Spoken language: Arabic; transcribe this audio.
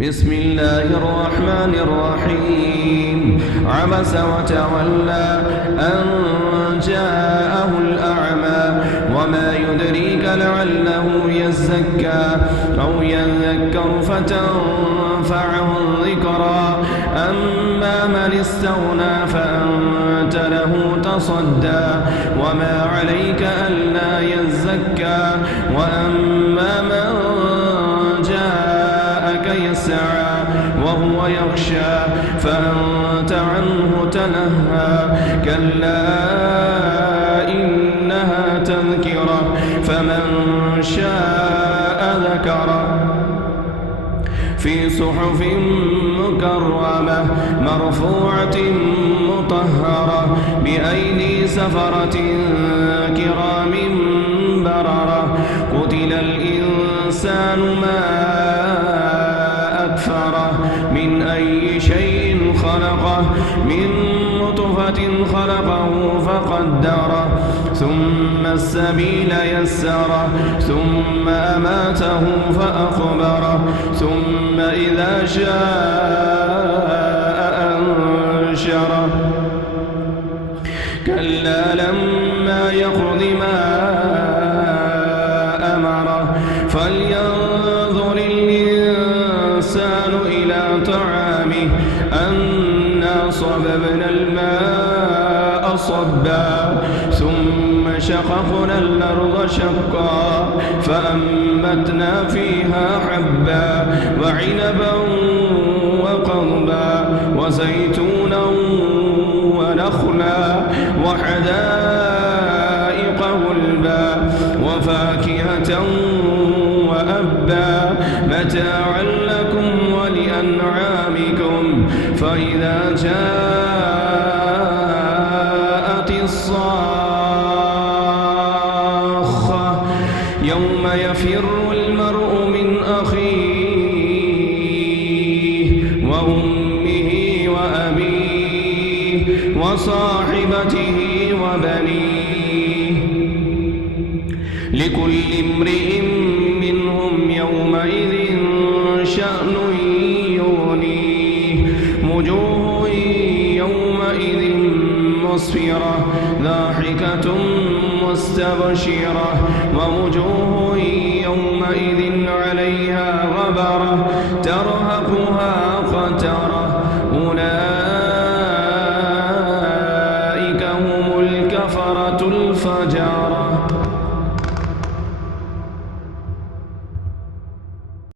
بسم الله الرحمن الرحيم. عبس وتولى أن جاءه الأعمى وما يدريك لعله يزكى أو يذكر فتنفعه الذكرى أما من استغنى فأنت له تصدى وما عليك ألا يزكى وأما من يسعى وهو يخشى فأنت عنه تلهى كلا إنها تذكرة فمن شاء ذكره في صحف مكرمة مرفوعة مطهرة بأيدي سفرة كرام بررة قتل الإنسان ما من أي شيء خلقه من نطفة خلقه فقدره ثم السبيل يسره ثم أماته فأقبره ثم إذا شاء أنشره كلا لما يقض ما أمره فلينظر الإنسان إلى طعامه أنا صببنا الماء صبا ثم شققنا الأرض شقا فأنبتنا فيها حبا وعنبا وقضبا وزيتونا ونخلا وحدائق غلبا وفاكهة وأبا متاعا لكم ولأنعامكم فإذا جاءت الصاخة يوم يفر المرء من أخيه وأمه وأبيه وصاحبته وبنيه لكل امرئ منهم يومئذ شأن يغنيه وجوه يومئذ مسفرة ضاحكة مستبشرة ووجوه يومئذ عليها غبرة ترهقها قترة